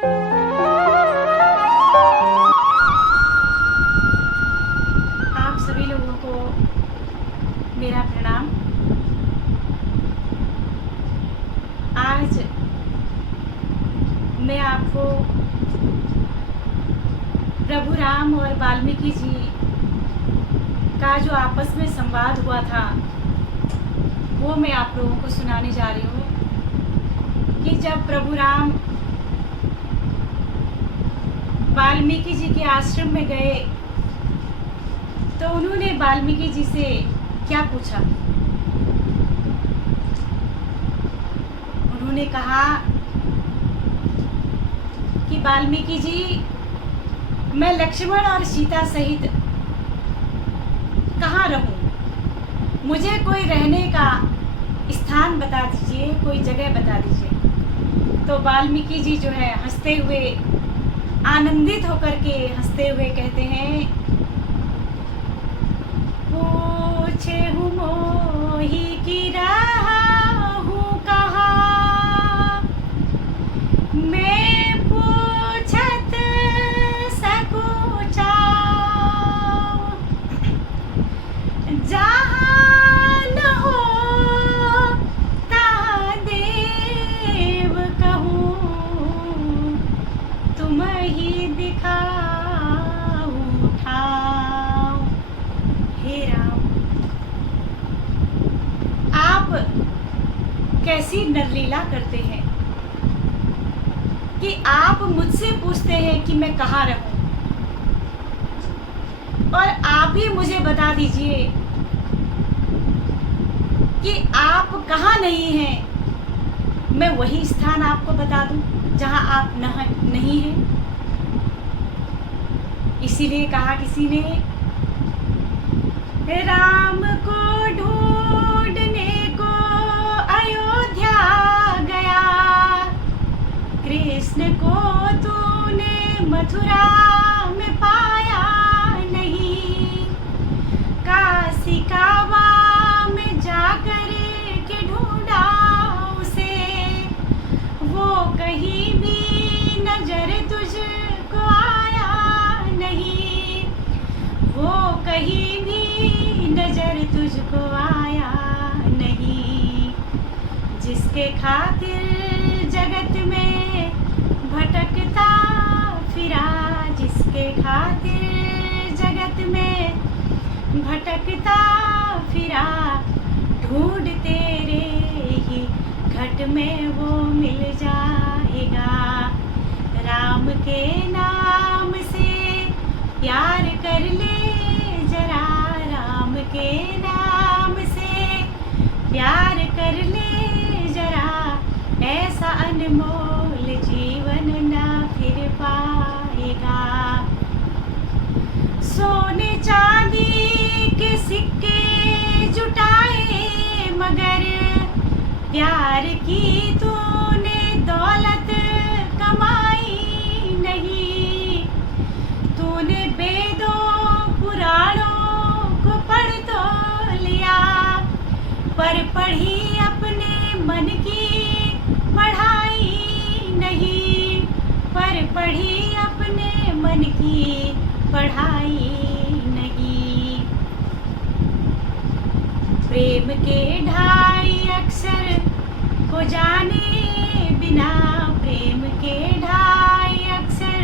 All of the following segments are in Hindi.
आप सभी लोगों को मेरा प्रणाम। आज मैं आपको प्रभु राम और वाल्मीकि जी का जो आपस में संवाद हुआ था वो मैं आप लोगों को सुनाने जा रही हूँ कि जब प्रभु राम वाल्मीकि जी के आश्रम में गए तो उन्होंने वाल्मीकि जी से क्या पूछा। उन्होंने कहा कि वाल्मीकि जी, मैं लक्ष्मण और सीता सहित कहाँ रहूं? मुझे कोई रहने का स्थान बता दीजिए, कोई जगह बता दीजिए। तो वाल्मीकि जी जो है हंसते हुए, आनंदित होकर के हंसते हुए कहते हैं, पूछे हूँ मोही की रहूं कहाँ, मैं पूछत सकूं चाऊ, जहाँ न हो तहाँ देव कहूँ, तुम ही दिखाऊं ठाऊ। हे राम, आप कैसी नरलीला करते हैं कि आप मुझसे पूछते हैं कि मैं कहाँ रहूं, और आप ही मुझे बता दीजिए कि आप कहाँ नहीं हैं। मैं वही स्थान आपको बता दूं जहां आप नहीं हैं। इसीलिए कहा किसी ने, राम को ढूंढने को अयोध्या गया, कृष्ण को तूने मथुरा में पाया नहीं, काशी काबा में जाकर के ढूंढा उसे, वो कहीं भी नजर तुझको आया नहीं, वो कहीं भी नजर तुझको आया नहीं। जिसके खातिर जगत में भटकता फिरा, जिसके खातिर जगत में भटकता फिरा, ढूंढ तेरे ही घट में वो मिल जाएगा। राम के नाम से प्यार कर ले जरा, राम के नाम से प्यार कर ले जरा, ऐसा अनमोल जीवन ना फिर पाएगा। सोने चांदी के सिक्के जुटाए मगर प्यार की तूने दौलत कमाई नहीं। तूने वेदों पुराणों को पढ़ तो लिया, पर पढ़ी अपने मन की पढ़ाई नहीं, पर पढ़ी अपने मन की पढ़ाई नहीं। प्रेम के ढाई अक्षर को जाने बिना, प्रेम के ढाई अक्षर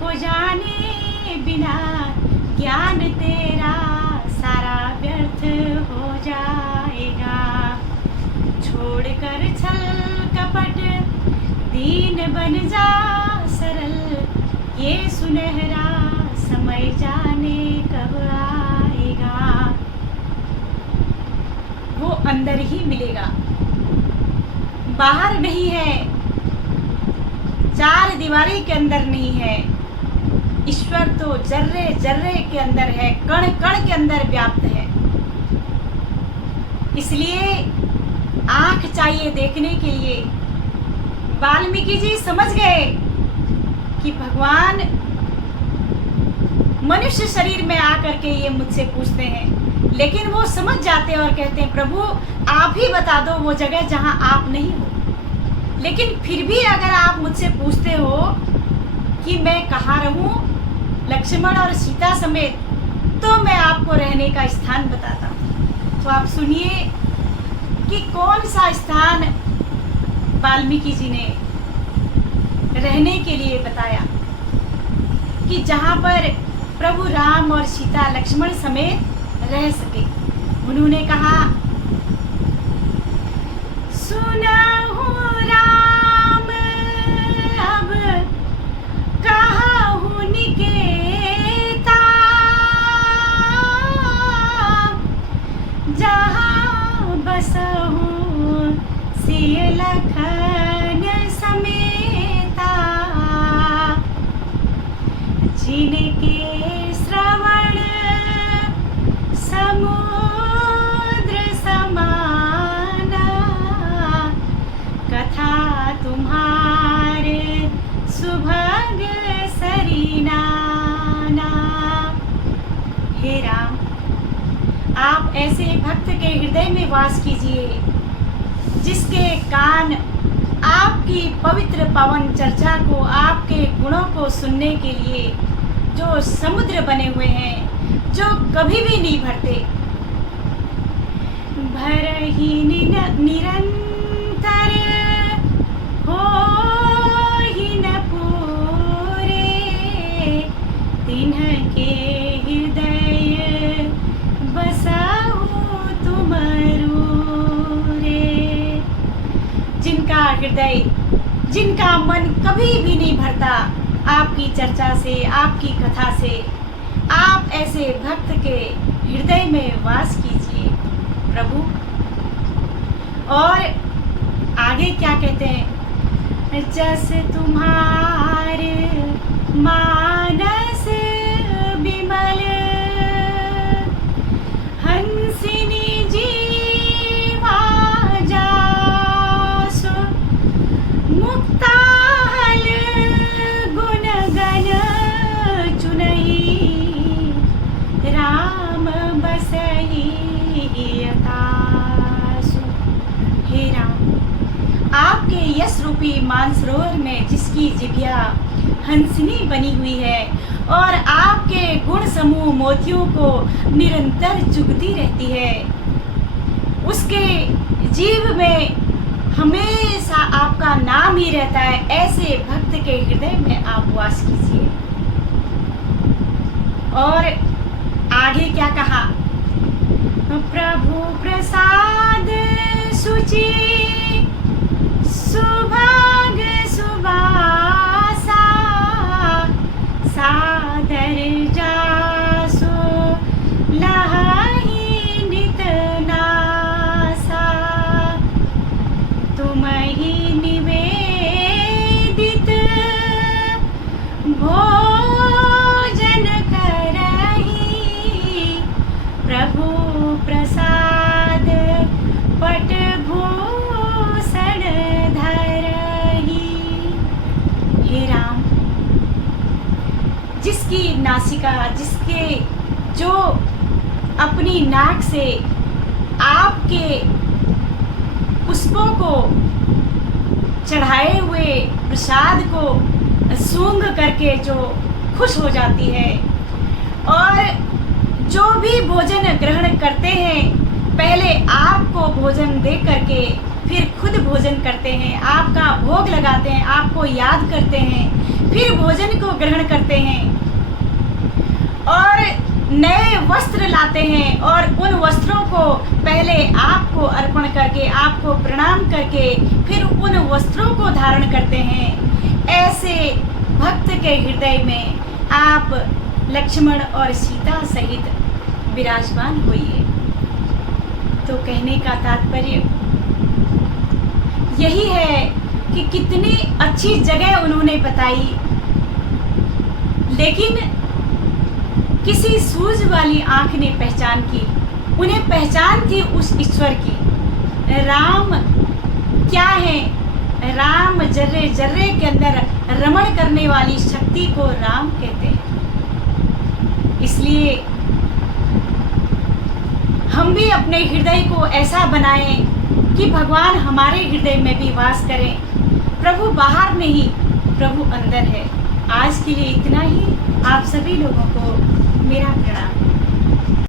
को जाने बिना, ज्ञान तेरा सारा व्यर्थ हो जाएगा। छोड़कर छल कपट दीन बन जा सरल, ये सुनहरा समय जाने कब आएगा। वो अंदर ही मिलेगा, बाहर नहीं है, चार दीवारी के अंदर नहीं है। ईश्वर तो जर्रे जर्रे के अंदर है, कण कण के अंदर व्याप्त है। इसलिए आंख चाहिए देखने के लिए। वाल्मीकि जी समझ गए कि भगवान मनुष्य शरीर में आकर के ये मुझसे पूछते हैं, लेकिन वो समझ जाते हैं और कहते हैं, प्रभु आप ही बता दो वो जगह जहां आप नहीं हो। लेकिन फिर भी अगर आप मुझसे पूछते हो कि मैं कहाँ रहूं लक्ष्मण और सीता समेत, तो मैं आपको रहने का स्थान बताता हूँ। तो आप सुनिए कि कौन सा स्थान वाल्मीकि जी ने रहने के लिए बताया, कि जहाँ पर प्रभु राम और सीता लक्ष्मण समेत रह सके। उन्होंने कहा, सुनहु राम अब कहु निकेता, जहाँ बसहु सिय लखन समेता, जिनके श्रवण समुद्र समाना, कथा तुम्हारे सुभग सरीनाना। हे राम, आप ऐसे भक्त के हृदय में वास कीजिए जिसके कान आपकी पवित्र पावन चर्चा को, आपके गुणों को सुनने के लिए जो समुद्र बने हुए हैं, जो कभी भी नहीं भरते। भरहि निरंतर होहि न पूरे, तिन्हके हृदय बसाओ तुमरू रे। जिनका हृदय, जिनका मन कभी भी नहीं भरता आपकी चर्चा से, आपकी कथा से, आप ऐसे भक्त के हृदय में वास कीजिए प्रभु। और आगे क्या कहते हैं, जस तुम्हारे मानस विमल, हंसिनी जीवा जासु, मुक्ताहल गुण गण चुनहि, राम बसहि यथासु। हे राम, आपके यश रूपी मानसरोवर में जिसकी जिभिया हंसनी बनी हुई है और आपके गुण समूह मोतियों को निरंतर चुगती रहती है, उसके जीव में हमेशा आपका नाम ही रहता है। ऐसे भक्त के हृदय में आप वास कीजिए। और आगे क्या कहा, प्रभु प्रसाद सुचि सुभाग सुबासा, सादर जासु लहहि नित नासा, तुमहि निवेदित भोजन करहि, प्रभु प्रसाद पट भूषण धरहि। हे राम, जिसकी नासिका, जिसके जो अपनी नाक से आपके पुष्पों को चढ़ाए हुए प्रसाद को सूंघ करके जो खुश हो जाती है, और जो भी भोजन ग्रहण करते हैं पहले आपको भोजन दे करके फिर खुद भोजन करते हैं, आपका भोग लगाते हैं, आपको याद करते हैं, फिर भोजन को ग्रहण करते हैं और नए वस्त्र लाते हैं और उन वस्त्रों को पहले आपको अर्पण करके, आपको प्रणाम करके फिर उन वस्त्रों को धारण करते हैं। ऐसे भक्त के हृदय में आप लक्ष्मण और सीता सहित विराजमान होइए। तो कहने का तात्पर्य यही है कि कितनी अच्छी जगह उन्होंने बताई, लेकिन किसी सूझ वाली आंख ने पहचान की, उन्हें पहचान थी उस ईश्वर की। राम क्या है? राम जर्रे जर्रे के अंदर रमण करने वाली शक्ति को राम कहते हैं। इसलिए हम भी अपने हृदय को ऐसा बनाएं कि भगवान हमारे हृदय में भी वास करें, प्रभु बाहर नहीं, प्रभु अंदर है। आज के लिए इतना ही। आप सभी लोगों को मेरा प्रणाम।